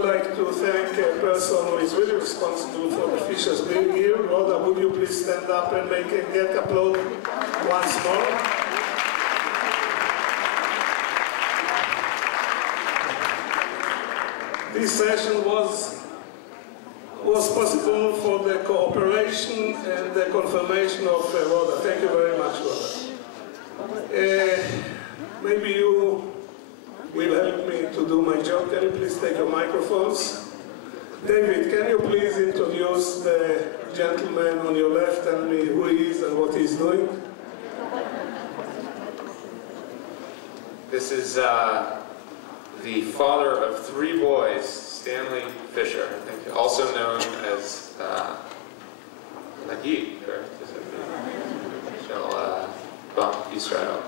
would like to thank a person who is really responsible for the Fischers being here. Rhoda, would you please stand up and get applaud once more? This session was possible for the cooperation and the confirmation of Rhoda. Thank you very much, Rhoda. Maybe you will help me to do my job. Can you please take your microphones? David, can you please introduce the gentleman on your left, tell me who he is and what he's doing? This is the father of 3 boys, Stanley Fischer, I think, also known as Nagi, correct? Shall Israel.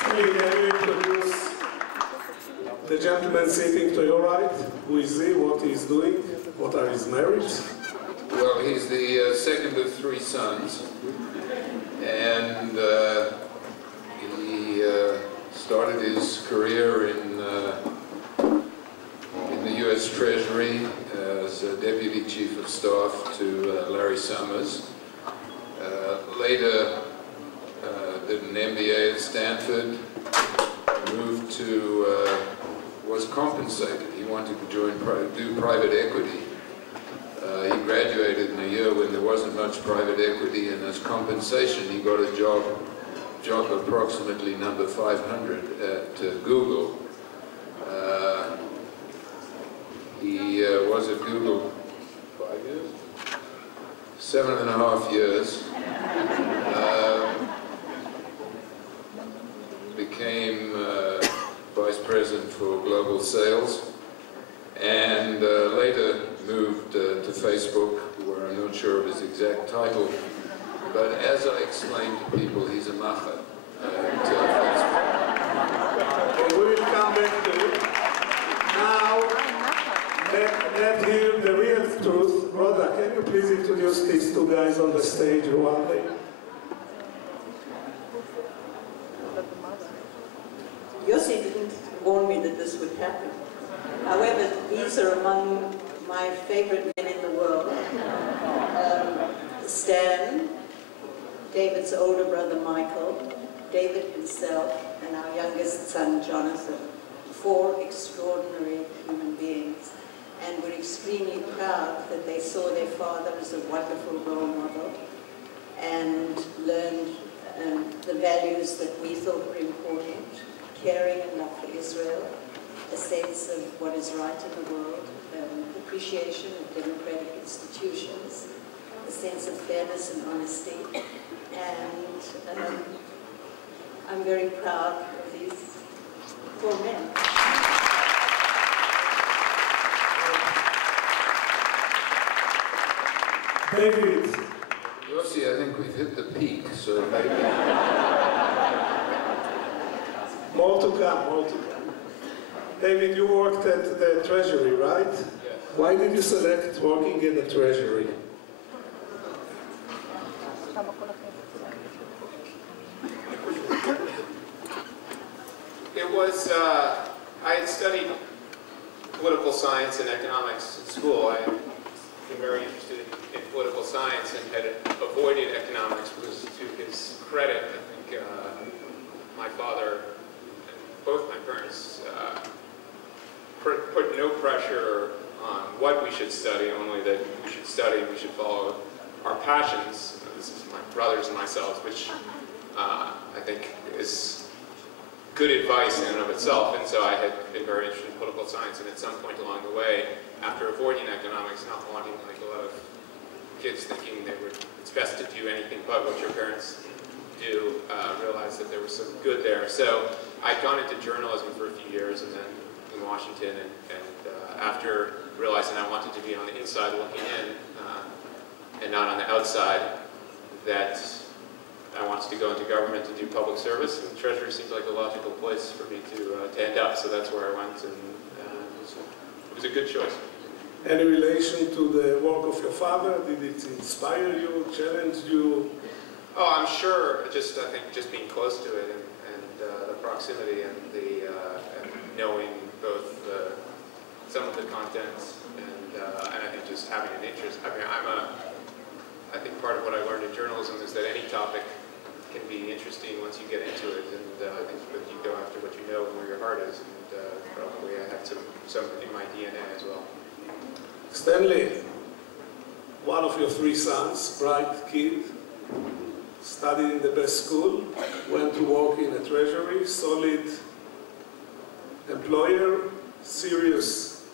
Can you introduce the gentleman sitting to your right? Who is he? What he's doing? What are his merits? Well, he's the second of 3 sons, and he started his career in the U.S. Treasury as a Deputy Chief of Staff to Larry Summers. Later did an MBA at Stanford, moved to, was compensated. He wanted to do private equity. He graduated in a year when there wasn't much private equity, and as compensation he got a job approximately number 500 at Google. He was at Google 5 years? 7.5 years. Became Vice President for Global Sales, and later moved to Facebook, where I'm not sure of his exact title, but as I explained to people, he's a macher at Facebook. We will come back to it. Now, let's hear the real truth. Rhoda, can you please introduce these 2 guys on the stage? Who are they? Yossi didn't warn me that this would happen. However, these are among my favorite men in the world. Stan, David's older brother Michael, David himself, and our youngest son Jonathan. 4 extraordinary human beings. And we're extremely proud that they saw their father as a wonderful role model and learned the values that we thought were important. Caring and love for Israel, a sense of what is right in the world, appreciation of democratic institutions, a sense of fairness and honesty, and I'm very proud of these 4 men. David. Yossi, I think we've hit the peak, so maybe... More to come, more to come. David, you worked at the Treasury, right? Yes. Why did you select working in the Treasury? It was, I had studied political science and economics in school. I became very interested in political science and had avoided economics because, to his credit, I think my father, both my parents, put no pressure on what we should study, only that we should study and we should follow our passions. This is my brothers and myself, which I think is good advice in and of itself. And so I had been very interested in political science, and at some point along the way, after avoiding economics, not wanting, like a lot of kids thinking it's best to do anything but what your parents do, realized that there was some good there. So I'd gone into journalism for a few years, and then in Washington, and after realizing I wanted to be on the inside looking in, and not on the outside, that I wanted to go into government to do public service, and the Treasury seemed like a logical place for me to end up, so that's where I went, and it was a good choice. Any relation to the work of your father? Did it inspire you, challenge you? Oh, I'm sure. I think just being close to it, and the proximity, and the and knowing content, and I think just having an interest. I mean, I think part of what I learned in journalism is that any topic can be interesting once you get into it, and I think that you go after what you know and where your heart is, and probably I have some in my DNA as well. Stanley, one of your three sons, bright kid, studied in the best school, went to work in a treasury, solid employer, serious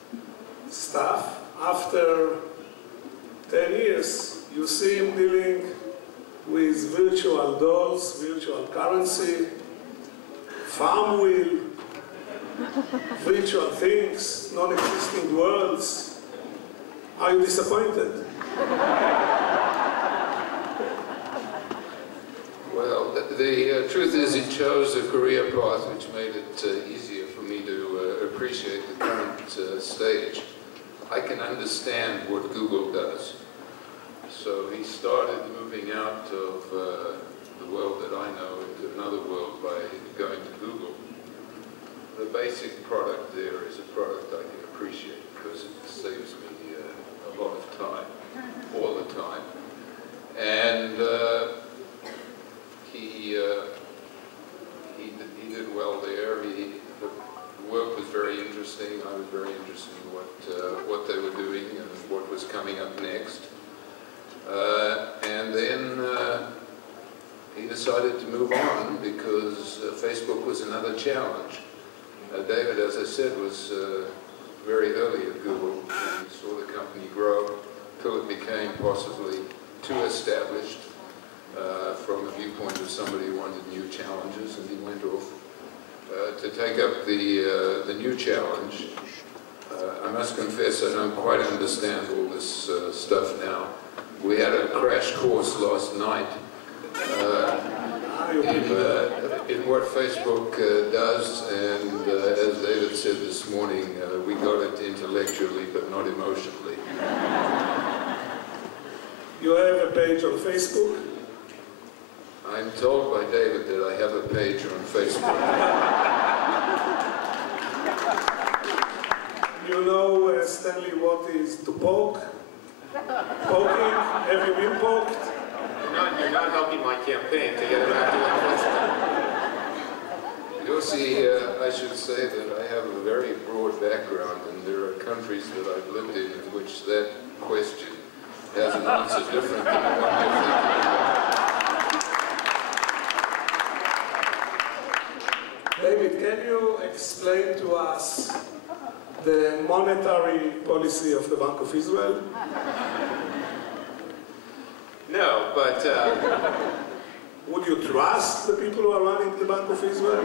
staff. After 10 years, you see him dealing with virtual dolls, virtual currency, farm wheel, virtual things, non-existing worlds. Are you disappointed? Well, the truth is he chose a career path which made it easier for me to appreciate the current stage. I can understand what Google does. So he started moving out of the world that I know into another world by going to Google. The basic product there is a product I can appreciate because it saves me a lot of time, all the time. And he did well there. The work was very interesting. I was very interested in what they were doing and what was coming up next. And then he decided to move on because Facebook was another challenge. David, as I said, was very early at Google and saw the company grow till it became possibly too established from the viewpoint of somebody who wanted new challenges, and he went off to take up the new challenge. I must confess I don't quite understand all this stuff now. We had a crash course last night in what Facebook does, and as David said this morning, we got it intellectually but not emotionally. You have a page on Facebook? I'm told by David that I have a page on Facebook. You know, Stanley, what is to poke? Poking? Have you been poked? You're not helping my campaign to get it back to Yossi, I should say that I have a very broad background, and there are countries that I've lived in which that question has an answer different than the one you're thinking about. David, can you explain to us the monetary policy of the Bank of Israel? No, but would you trust the people who are running the Bank of Israel?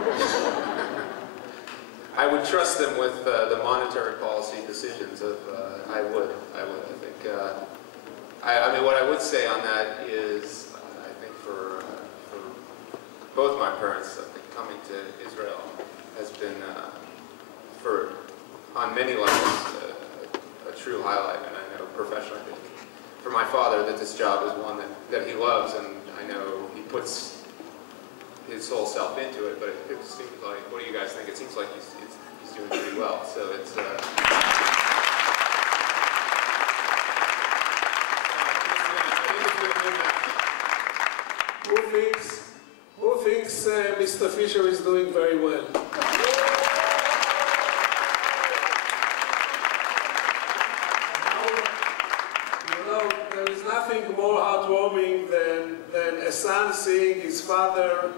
I would trust them with the monetary policy decisions. I would. I think. I mean, what I would say on that is, I think for both my parents, I think coming to Israel has been, on many levels, a true highlight, and I know professionally. For my father, that this job is one that he loves, and I know he puts his whole self into it, but it seems like, what do you guys think? It seems like he's doing pretty well, so it's... Who thinks Mr. Fischer is doing very well? There is nothing more heartwarming than a son seeing his father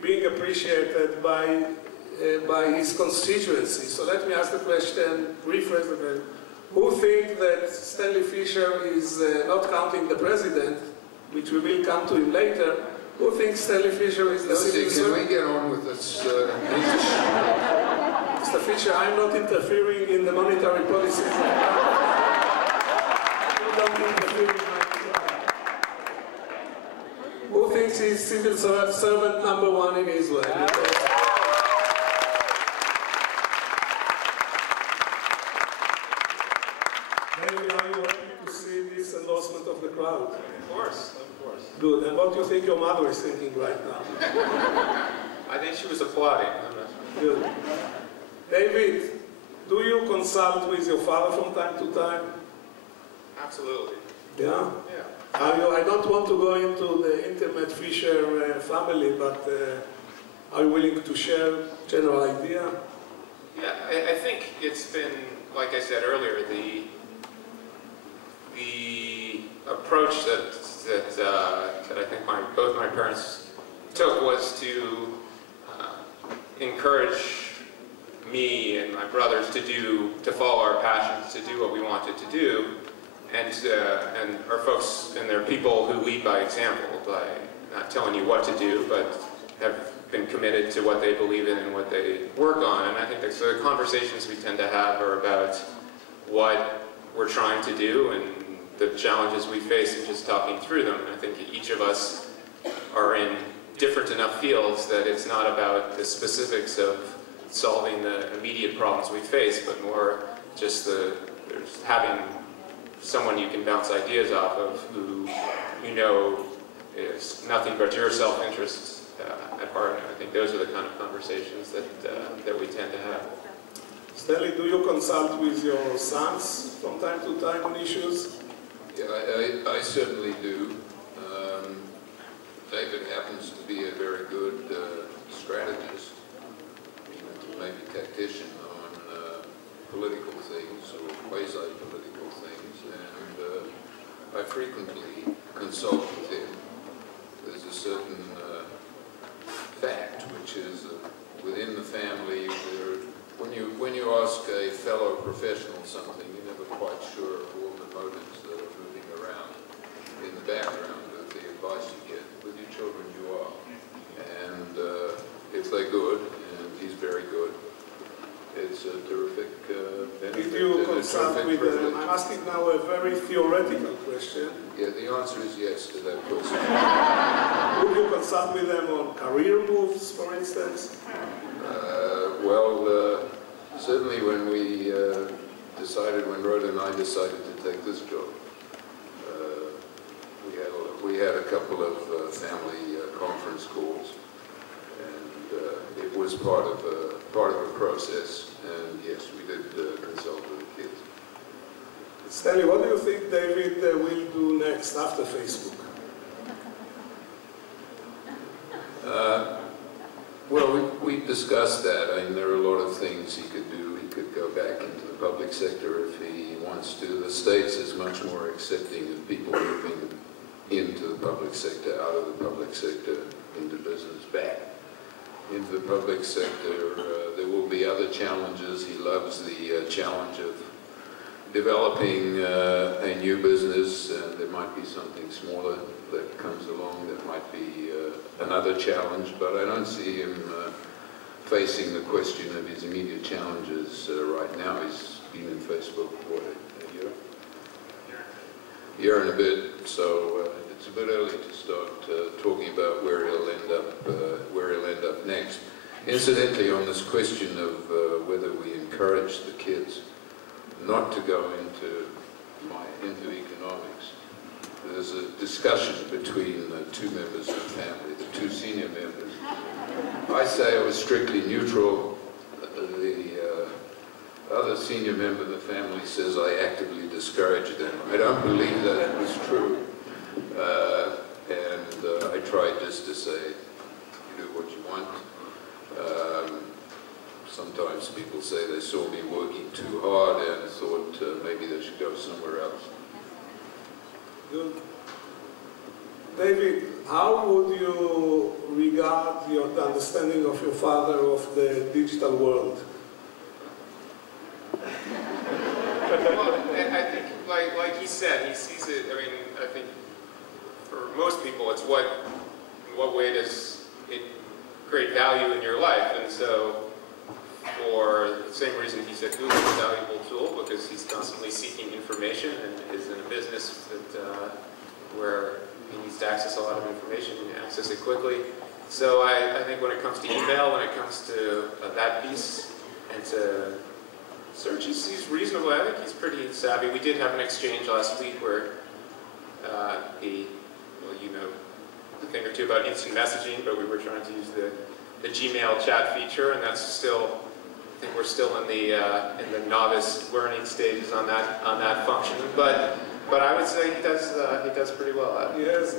being appreciated by his constituency. So let me ask the question, rephrase the question. Who think that Stanley Fischer is not counting the president, which we will come to him later, who thinks Stanley Fischer is the civil Yossi, can we get on with this? Mr. Fischer, I'm not interfering in the monetary policy. Don't interfere in my job. Who thinks he's civil servant number one in Israel? Maybe are you happy to see this endorsement of the crowd? Of course. Good. And what do you think your mother is thinking right now? I think she was applauding. Good. David, do you consult with your father from time to time? Absolutely. Yeah? Yeah. I don't want to go into the intimate Fischer family, but are you willing to share general idea? Yeah, I think it's been, like I said earlier, the approach that I think both my parents took was to encourage me and my brothers to follow our passions, to do what we wanted to do, and our folks and they're people who lead by example, by not telling you what to do, but have been committed to what they believe in and what they work on. And I think that the conversations we tend to have are about what we're trying to do and the challenges we face and just talking through them. And I think each of us are in different enough fields that it's not about the specifics of solving the immediate problems we face, but more just there's having someone you can bounce ideas off of who you know is nothing but your self-interest at heart. And I think those are the kind of conversations that we tend to have. Stanley, do you consult with your sons from time to time on issues? Yeah, I certainly do. David happens to be a very good strategist, maybe tactician on political things or quasi-political things, and I frequently consult with him. There's a certain fact, which is within the family, when you ask a fellow professional something, you're never quite sure of all the motives that are moving around in the background of the advice you get. With your children, you are. And if they're good, and he's very good, it's a terrific benefit. Did you consult with them? I'm asking now a very theoretical question. Yeah, the answer is yes to that question. Would you consult with them on career moves, for instance? Well, certainly when we when Rhoda and I decided to take this job, we had a couple of family conference calls, and it was part of a process. And yes, we did consult with the kids. Stanley, what do you think David will do next after Facebook? Well, we discussed that. I mean, there are a lot of things he could do. He could go back into the public sector if he wants to. The States is much more accepting of people moving into the public sector, out of the public sector, into business, back into the public sector. There will be other challenges. He loves the challenge of developing a new business. There might be something smaller that comes along that might be another challenge, but I don't see him facing the question of his immediate challenges right now. He's been in Facebook for a year? Year and a bit, so it's a bit early to start talking about where he'll end up next. Incidentally, on this question of whether we encourage the kids not to go into economics, there's a discussion between the two members of the family, the two senior members. I say I was strictly neutral. The other senior member of the family says I actively discouraged them. I don't believe that was true. And I tried just to say, you do what you want. Sometimes people say they saw me working too hard and thought maybe they should go somewhere else. Good. David, how would you regard the understanding of your father of the digital world? Well, I think, like he said, he sees it. I mean, I think for most people, it's in what way does it create value in your life? And so, for the same reason he said Google is a valuable tool, because he's constantly seeking information and is in a business that where he needs to access a lot of information and access it quickly. So I think when it comes to email, when it comes to that piece, and to search, he's reasonable. I think he's pretty savvy. We did have an exchange last week where you know a thing or two about instant messaging, but we were trying to use the Gmail chat feature, and that's still think we're still in the novice learning stages on that function, but I would say he does pretty well at it. Yes.